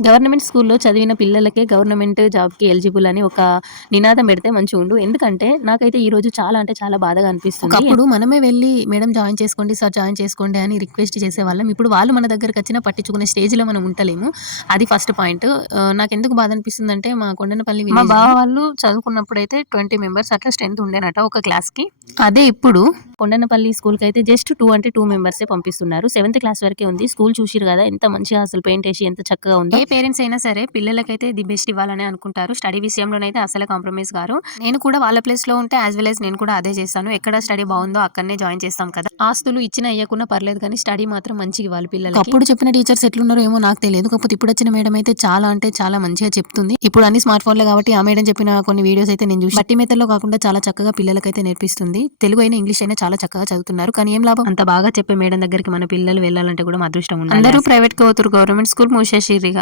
Government స్కూల్‌లో చదివిన పిల్లలకే గవర్నమెంట్ జాబ్‌కి ఎలిజిబుల్ అని ఒక నినాదం పెడితే మంచిగుండు. ఎందుకంటే నాకైతే ఈరోజు చాలా అంటే చాలా బాధగా అనిపిస్తుంది. ఒకప్పుడు మనమే వెళ్లి మేడం జాయిన్ చేసుకోండి, సార్ జాయిన్ చేసుకోండి అని రిక్వెస్ట్ చేసేవాళ్ళం. ఇప్పుడు వాళ్ళు మన దగ్గరకొచ్చినా పట్టించుకునే స్టేజ్‌లో మనం ఉంటలేము. అది ఫస్ట్ పాయింట్. నాకెందుకు బాధ అనిపిస్తుందంటే మా కొండనపల్లి మా బావ వాళ్ళు చదువుకున్నప్పుడైతే 20 మెంబర్స్ అట్లా స్ట్రెంత్ ఉండేనట ఒక క్లాస్‌కి. అదే ఇప్పుడు కొండనపల్లి స్కూల్‌కైతే జస్ట్ 2 అంటే 2 మెంబర్సే పంపిస్తున్నారు. 7థ్ క్లాస్ వరకే ఉంది. స్కూల్ చూసిర్రు గదా! ఎంత మంచిగా అసలు పెయింట్ ఏసి ఎంత చక్కగా ఉందో. ఏ పేరెంట్స్ అయినా సరే పిల్లలకైతే ది బెస్ట్ ఇవ్వాలనే అనుకుంటారు. స్టడీ విషయంలోనైతే అసలే కాంప్రమైజ్ గారు. నేను కూడా వాళ్ళ ప్లేస్‌లో ఉంటే యాస్ వెల్ యాస్ నేను కూడా అదే చేస్తాను. ఎక్కడ స్టడీ బాగుందో అక్కడనే జాయిన్ చేస్తాం కదా! ఆస్తులు ఇచ్చినా ఇయ్యకున్నా పర్లేదు కానీ స్టడీ మాత్రం మంచిగా ఇవ్వాలి పిల్లలకి. అప్పుడు చెప్పిన టీచర్స్ ఎట్లున్నారో ఏమో నాకు తెలియదు. కాకపోతే ఇప్పుడు వచ్చిన మేడం అయితే చాలా అంటే చాలా మంచిగా చెప్తుంది. ఇప్పుడు అన్ని స్మార్ట్ ఫోన్లే కాబట్టి ఆ మేడం చెప్పిన కొన్ని వీడియోస్ అయితే నేను చూసి బట్టి మెథడ్‌లో కాకుండా చాలా చక్కగా పిల్లలకైతే నేర్పిస్తుంది. తెలుగు అయినా ఇంగ్లీష్ అయినా చాలా చక్కగా చదువుతున్నారు. కానీ ఏం లాభం అంత బాగా చెప్పే మేడం దగ్గరికి మన పిల్లలు వెళ్ళాలంటే కూడా మా అదృష్టం ఉండాలి. అందరూ ప్రైవేట్‌కి పోతుర్రు. గవర్నమెంట్ స్కూల్ మూసేసిర్రు ఇగ.